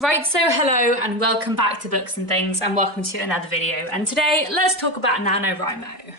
Right, so hello and welcome back to Books and Things and welcome to another video. And today, let's talk about NaNoWriMo.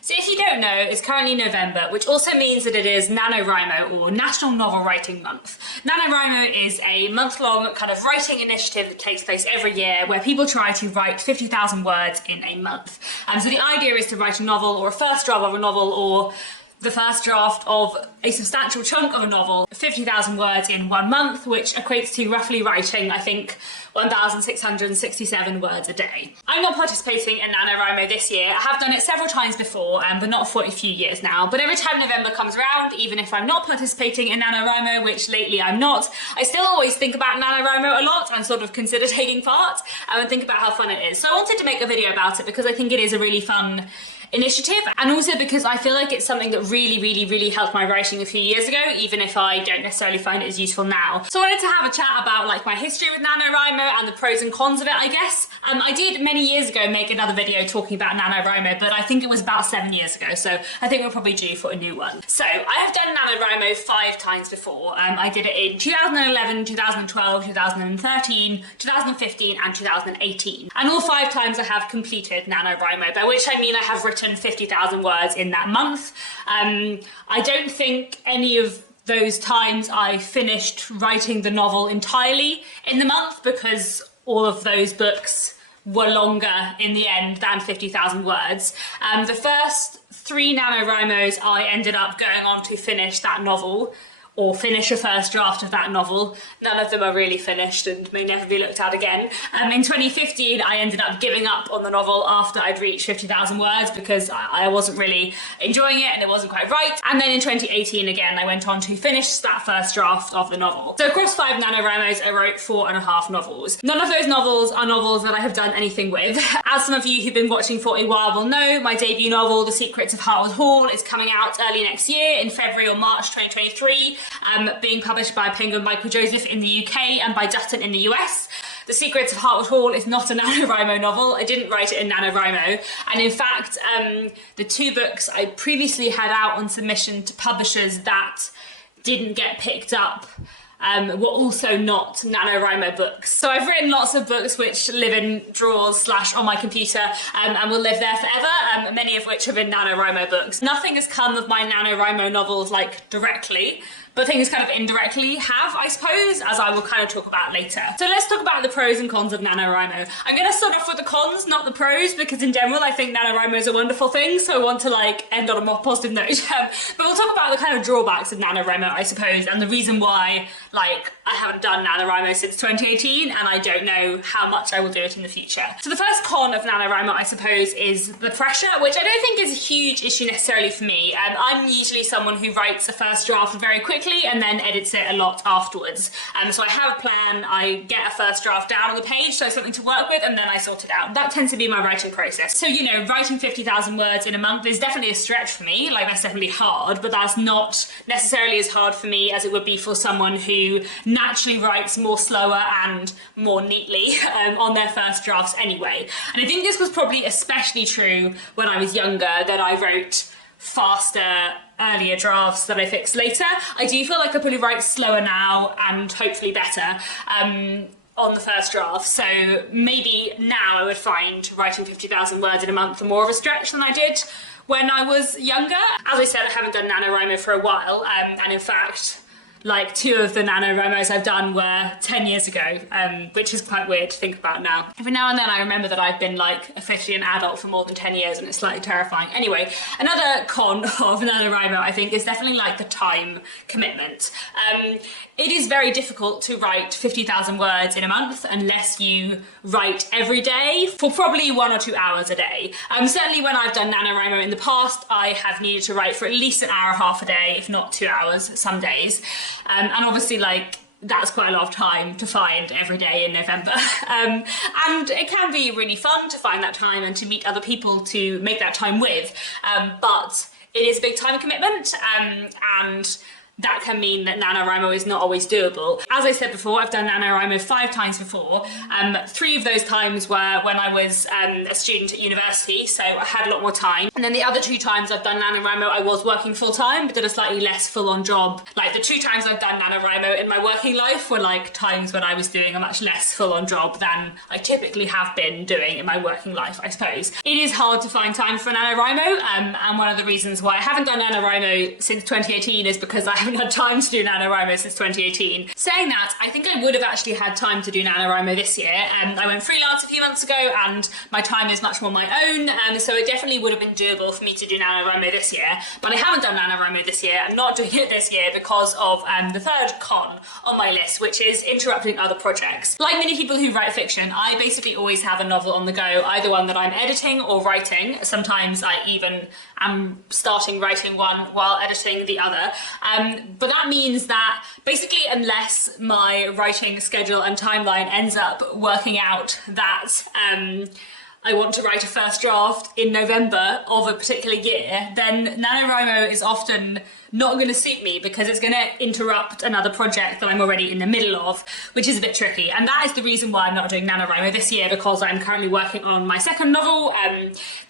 So if you don't know, it's currently November, which also means that it is NaNoWriMo, or National Novel Writing Month. NaNoWriMo is a month-long kind of writing initiative that takes place every year where people try to write 50,000 words in a month. So the idea is to write a novel or a first draft of a novel or the first draft of a substantial chunk of a novel, 50,000 words in 1 month, which equates to roughly writing, I think, 1,667 words a day. I'm not participating in NaNoWriMo this year. I have done it several times before, but not for a few years now. But every time November comes around, even if I'm not participating in NaNoWriMo, which lately I'm not, I still always think about NaNoWriMo a lot and sort of consider taking part and think about how fun it is. So I wanted to make a video about it because I think it is a really fun initiative, and also because I feel like it's something that really helped my writing a few years ago, even if I don't necessarily find it as useful now. So I wanted to have a chat about like my history with NaNoWriMo and the pros and cons of it, I guess. I did many years ago make another video talking about NaNoWriMo, but I think it was about 7 years ago, so I think we're probably due for a new one. So I have done NaNoWriMo 5 times before. I did it in 2011, 2012, 2013, 2015 and 2018. And all 5 times I have completed NaNoWriMo, by which I mean I have written 50,000 words in that month. I don't think any of those times I finished writing the novel entirely in the month because all of those books were longer in the end than 50,000 words. The first 3 NaNoWriMos I ended up going on to finish that novel, or finish a first draft of that novel. None of them are really finished and may never be looked at again. In 2015, I ended up giving up on the novel after I'd reached 50,000 words because I wasn't really enjoying it and it wasn't quite right. And then in 2018, again, I went on to finish that first draft of the novel. So across 5 NaNoWriMos, I wrote 4.5 novels. None of those novels are novels that I have done anything with. As some of you who've been watching for a while will know, my debut novel, The Secrets of Hartwood Hall, is coming out early next year in February or March 2023. Being published by Penguin Michael Joseph in the UK and by Dutton in the US. The Secrets of Hartwood Hall is not a NaNoWriMo novel. I didn't write it in NaNoWriMo. And in fact, the 2 books I previously had out on submission to publishers that didn't get picked up were also not NaNoWriMo books. So I've written lots of books which live in drawers / on my computer and will live there forever, many of which have been NaNoWriMo books. Nothing has come of my NaNoWriMo novels like directly, but things kind of indirectly have, I suppose, as I will kind of talk about later. So let's talk about the pros and cons of NaNoWriMo. I'm going to start off with the cons, not the pros, because in general I think NaNoWriMo is a wonderful thing, so I want to like end on a more positive note. But we'll talk about the kind of drawbacks of NaNoWriMo, I suppose, and the reason why like I haven't done NaNoWriMo since 2018 and I don't know how much I will do it in the future. So the first con of NaNoWriMo, I suppose, is the pressure, which I don't think is a huge issue necessarily for me. I'm usually someone who writes a first draft very quickly and then edits it a lot afterwards. So I have a plan, I get a first draft down on the page, so I have something to work with, and then I sort it out. That tends to be my writing process. So, you know, writing 50,000 words in a month is definitely a stretch for me, like that's definitely hard, but that's not necessarily as hard for me as it would be for someone who naturally writes more slower and more neatly on their first drafts anyway. And I think this was probably especially true when I was younger, that I wrote faster, earlier drafts that I fixed later. I do feel like I probably write slower now and hopefully better on the first draft. So maybe now I would find writing 50,000 words in a month more of a stretch than I did when I was younger. As I said, I haven't done NaNoWriMo for a while, and in fact, like 2 of the NaNoWriMos I've done were 10 years ago, which is quite weird to think about now. Every now and then I remember that I've been like officially an adult for more than 10 years and it's slightly terrifying. Anyway, another con of NaNoWriMo, I think, is definitely like the time commitment. It is very difficult to write 50,000 words in a month unless you write every day for probably 1 or 2 hours a day. Certainly when I've done NaNoWriMo in the past, I have needed to write for at least an hour and a half a day, if not 2 hours some days. And obviously, like, that's quite a lot of time to find every day in November. And it can be really fun to find that time and to meet other people to make that time with. But it is a big time commitment, and that can mean that NaNoWriMo is not always doable. As I said before, I've done NaNoWriMo 5 times before. 3 of those times were when I was a student at university, so I had a lot more time. And then the other 2 times I've done NaNoWriMo, I was working full time, but did a slightly less full-on job. Like the 2 times I've done NaNoWriMo in my working life were like times when I was doing a much less full-on job than I typically have been doing in my working life, I suppose. It is hard to find time for NaNoWriMo, and one of the reasons why I haven't done NaNoWriMo since 2018 is because I haven't had time to do NaNoWriMo since 2018. Saying that, I think I would have actually had time to do NaNoWriMo this year. I went freelance a few months ago and my time is much more my own, so it definitely would have been doable for me to do NaNoWriMo this year. But I haven't done NaNoWriMo this year. I'm not doing it this year because of the third con on my list, which is interrupting other projects. Like many people who write fiction, I basically always have a novel on the go, either one that I'm editing or writing. Sometimes I even am starting writing one while editing the other. But that means that basically unless my writing schedule and timeline ends up working out that I want to write a first draft in November of a particular year, then NaNoWriMo is often not going to suit me because it's going to interrupt another project that I'm already in the middle of, which is a bit tricky. And that is the reason why I'm not doing NaNoWriMo this year, because I'm currently working on my second novel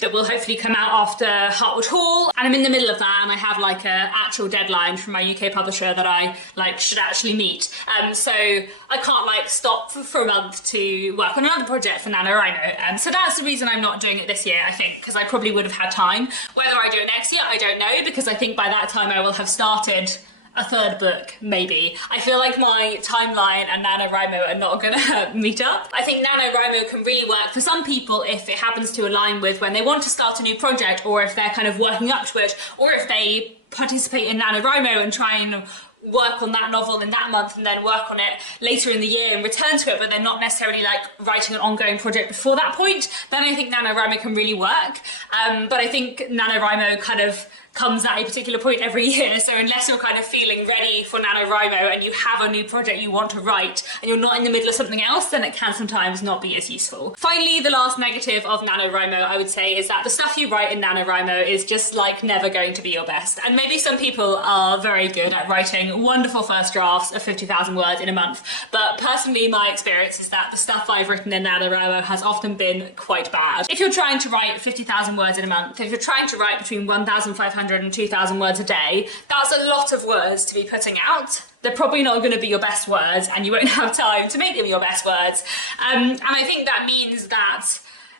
that will hopefully come out after Hartwood Hall. And I'm in the middle of that and I have like an actual deadline from my UK publisher that I should actually meet. So I can't stop for a month to work on another project for NaNoWriMo. So that's the reason I'm not doing it this year, I think, because I probably would have had time. Whether I do it next year, I don't know, because I think by that time I will have started a third book, maybe. I feel like my timeline and NaNoWriMo are not gonna meet up. I think NaNoWriMo can really work for some people if it happens to align with when they want to start a new project, or if they're kind of working up to it, or if they participate in NaNoWriMo and try and work on that novel in that month and then work on it later in the year and return to it, but they're not necessarily writing an ongoing project before that point, then I think NaNoWriMo can really work. But I think NaNoWriMo kind of comes at a particular point every year, so unless you're kind of feeling ready for NaNoWriMo and you have a new project you want to write and you're not in the middle of something else, then it can sometimes not be as useful. Finally, the last negative of NaNoWriMo, I would say, is that the stuff you write in NaNoWriMo is just never going to be your best. And maybe some people are very good at writing wonderful first drafts of 50,000 words in a month, but personally my experience is that the stuff I've written in NaNoWriMo has often been quite bad. If you're trying to write 50,000 words in a month, if you're trying to write between 1,500 and 2,000 words a day, that's a lot of words to be putting out. They're probably not going to be your best words and you won't have time to make them your best words. And I think that means that,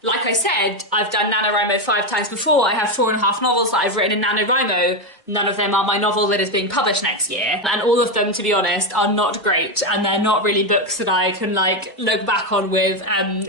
like I said, I've done NaNoWriMo 5 times before. I have 4.5 novels that I've written in NaNoWriMo. None of them are my novel that is being published next year. And all of them, to be honest, are not great. And they're not really books that I can look back on with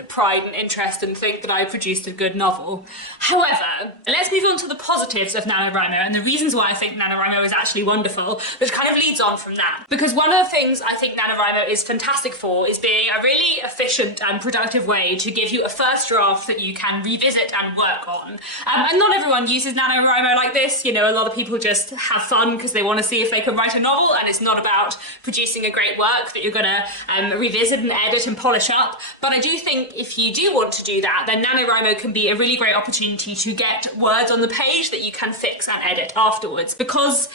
pride and interest and think that I produced a good novel. However, let's move on to the positives of NaNoWriMo and the reasons why I think NaNoWriMo is actually wonderful, which kind of leads on from that. Because one of the things I think NaNoWriMo is fantastic for is being a really efficient and productive way to give you a first draft that you can revisit and work on. And not everyone uses NaNoWriMo like this. You know, a lot of people just have fun because they want to see if they can write a novel, and it's not about producing a great work that you're going to revisit and edit and polish up. But I do think if you do want to do that, then NaNoWriMo can be a really great opportunity to get words on the page that you can fix and edit afterwards, because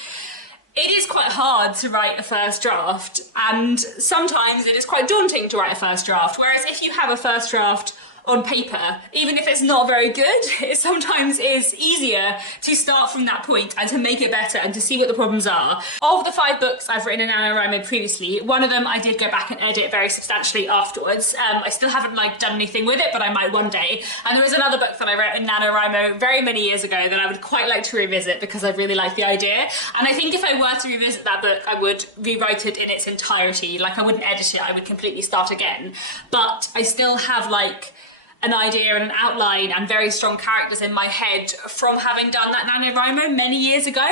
it is quite hard to write a first draft, and sometimes it is quite daunting to write a first draft. Whereas if you have a first draft on paper, even if it's not very good, it sometimes is easier to start from that point and to make it better and to see what the problems are. Of the 5 books I've written in NaNoWriMo previously, one of them I did go back and edit very substantially afterwards. I still haven't done anything with it, but I might one day. And there was another book that I wrote in NaNoWriMo very many years ago that I would quite like to revisit because I really like the idea. And I think if I were to revisit that book, I would rewrite it in its entirety. I wouldn't edit it, I would completely start again. But I still have an idea and an outline and very strong characters in my head from having done that NaNoWriMo many years ago.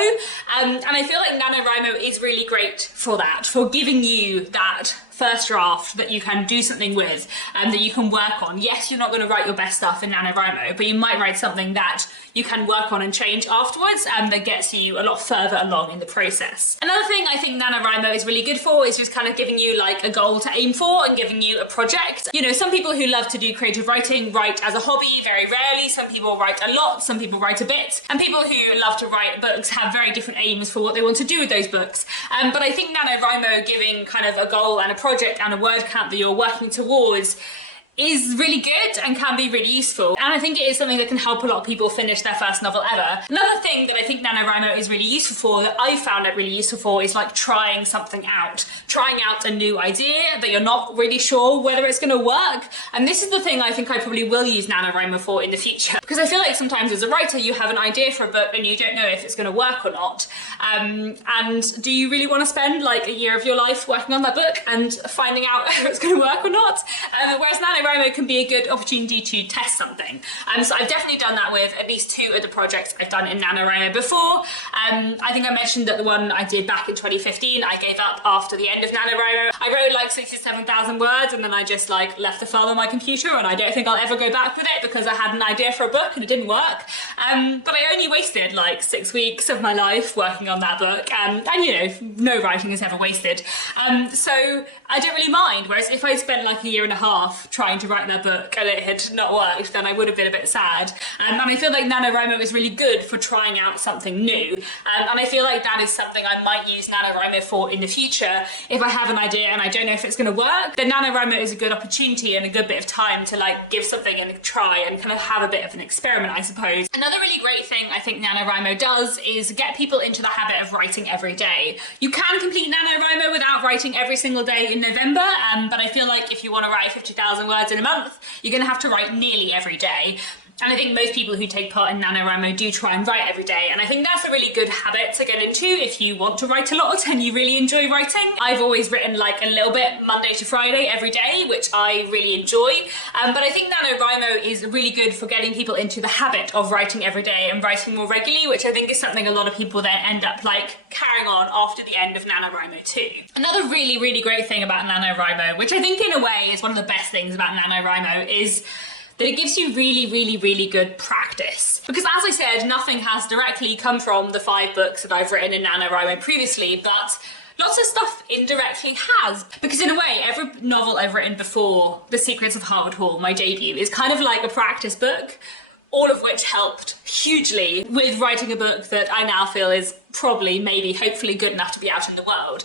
And I feel like NaNoWriMo is really great for that, for giving you that first draft that you can do something with and that you can work on. Yes, you're not going to write your best stuff in NaNoWriMo, but you might write something that you can work on and change afterwards, and that gets you a lot further along in the process. Another thing I think NaNoWriMo is really good for is just kind of giving you like a goal to aim for and giving you a project. You know, some people who love to do creative writing write as a hobby very rarely. Some people write a lot, some people write a bit, and people who love to write books have very different aims for what they want to do with those books. But I think NaNoWriMo giving kind of a goal and a project and a word count that you're working towards is really good and can be really useful. And I think it is something that can help a lot of people finish their first novel ever. Another thing that I think NaNoWriMo is really useful for, that I found it really useful for, is like trying something out. Trying out a new idea that you're not really sure whether it's going to work. And this is the thing I think I probably will use NaNoWriMo for in the future. Because I feel like sometimes as a writer you have an idea for a book and you don't know if it's going to work or not. And do you really want to spend like a year of your life working on that book and finding out if it's going to work or not? Whereas NaNoWriMo can be a good opportunity to test something. So I've definitely done that with at least 2 of the projects I've done in NaNoWriMo before. I think I mentioned that the one I did back in 2015, I gave up after the end of NaNoWriMo. I wrote like 67,000 words and then I just like left the file on my computer, and I don't think I'll ever go back with it because I had an idea for a book and it didn't work. But I only wasted like 6 weeks of my life working on that book, and you know, no writing is ever wasted. So I don't really mind, whereas if I spent like a year and a half trying to write that book and it had not worked, then I would have been a bit sad. And I feel like NaNoWriMo is really good for trying out something new. And I feel like that is something I might use NaNoWriMo for in the future. If I have an idea and I don't know if it's going to work, then NaNoWriMo is a good opportunity and a good bit of time to like give something a try and kind of have a bit of an experiment, I suppose. Another really great thing I think NaNoWriMo does is get people into the habit of writing every day. You can complete NaNoWriMo without writing every single day in November, but I feel like if you want to write 50,000 words in a month, you're going to have to write nearly every day. And I think most people who take part in NaNoWriMo do try and write every day, and I think that's a really good habit to get into if you want to write a lot and you really enjoy writing. I've always written like a little bit Monday to Friday every day, which I really enjoy, but I think NaNoWriMo is really good for getting people into the habit of writing every day and writing more regularly, which I think is something a lot of people then end up like carrying on after the end of NaNoWriMo too. Another really, really great thing about NaNoWriMo, which I think in a way is one of the best things about NaNoWriMo, is that it gives you really, really, really good practice. Because as I said, nothing has directly come from the 5 books that I've written in NaNoWriMo previously, but lots of stuff indirectly has. Because in a way, every novel I've written before The Secrets of Hartwood Hall, my debut, is kind of like a practice book, all of which helped hugely with writing a book that I now feel is probably, maybe, hopefully good enough to be out in the world.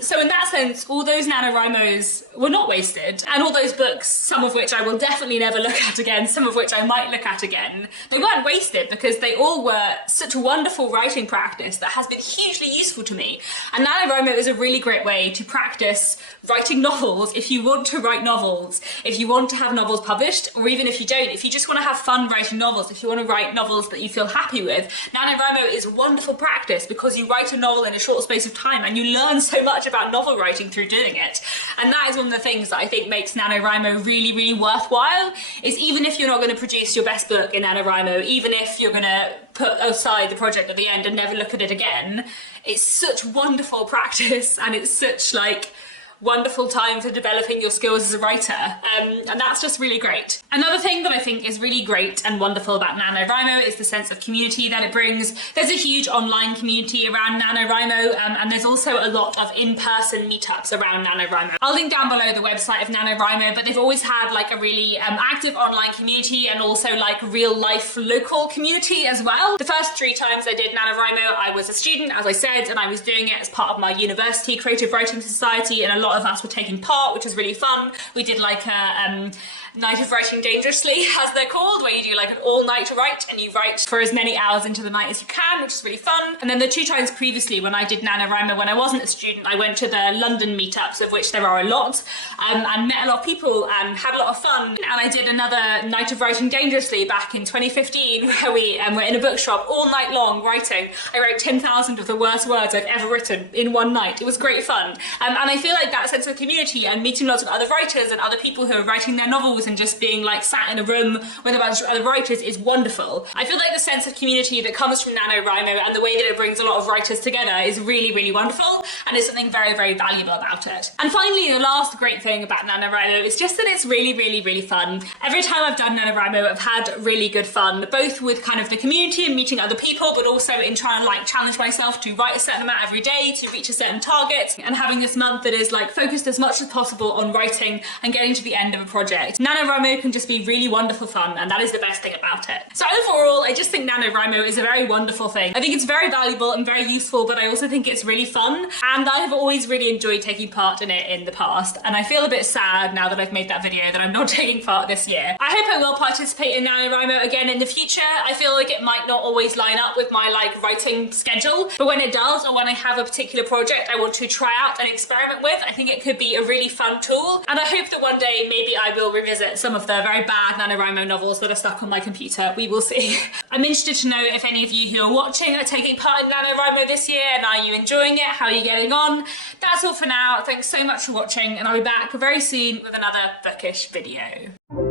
So in that sense, all those NaNoWriMos were not wasted, and all those books, some of which I will definitely never look at again, some of which I might look at again, they weren't wasted because they all were such a wonderful writing practice that has been hugely useful to me. And NaNoWriMo is a really great way to practice writing novels if you want to write novels, if you want to have novels published, or even if you don't, if you just want to have fun writing novels, if you want to write novels that you feel happy with, NaNoWriMo is a wonderful practice because you write a novel in a short space of time and you learn so much about novel writing through doing it. And that is one of the things that I think makes NaNoWriMo really, really worthwhile, is even if you're not going to produce your best book in NaNoWriMo, even if you're going to put aside the project at the end and never look at it again, it's such wonderful practice and it's such like wonderful time for developing your skills as a writer, and that's just really great. Another thing that I think is really great and wonderful about NaNoWriMo is the sense of community that it brings. There's a huge online community around NaNoWriMo, and there's also a lot of in-person meetups around NaNoWriMo. I'll link down below the website of NaNoWriMo, but they've always had like a really active online community and also like real life local community as well. The first 3 times I did NaNoWriMo, I was a student, as I said, and I was doing it as part of my university creative writing society, and a lot of us were taking part, which was really fun. We did like a night of writing dangerously, as they're called, where you do like an all-night write and you write for as many hours into the night as you can, which is really fun. And then the 2 times previously when I did NaNoWriMo when I wasn't a student, I went to the London meetups, of which there are a lot, and met a lot of people and had a lot of fun. And I did another night of writing dangerously back in 2015 where we were in a bookshop all night long writing. I wrote 10,000 of the worst words I've ever written in one night. It was great fun. And I feel like that sense of community and meeting lots of other writers and other people who are writing their novel novels and just being like sat in a room with a bunch of other writers is wonderful. I feel like the sense of community that comes from NaNoWriMo and the way that it brings a lot of writers together is really, really wonderful, and is something very, very valuable about it. And finally, the last great thing about NaNoWriMo is just that it's really, really, really fun. Every time I've done NaNoWriMo, I've had really good fun, both with kind of the community and meeting other people, but also in trying to like challenge myself to write a certain amount every day to reach a certain target, and having this month that is like focused as much as possible on writing and getting to the end of a project. NaNoWriMo can just be really wonderful fun, and that is the best thing about it. So overall, I just think NaNoWriMo is a very wonderful thing. I think it's very valuable and very useful, but I also think it's really fun, and I have always really enjoyed taking part in it in the past, and I feel a bit sad now that I've made that video that I'm not taking part this year. I hope I will participate in NaNoWriMo again in the future. I feel like it might not always line up with my like writing schedule, but when it does, or when I have a particular project I want to try out and experiment with, I think it could be a really fun tool, and I hope that one day maybe I will revisit some of the very bad NaNoWriMo novels that are stuck on my computer. We will see. I'm interested to know if any of you who are watching are taking part in NaNoWriMo this year, and are you enjoying it? How are you getting on? That's all for now. Thanks so much for watching, and I'll be back very soon with another bookish video.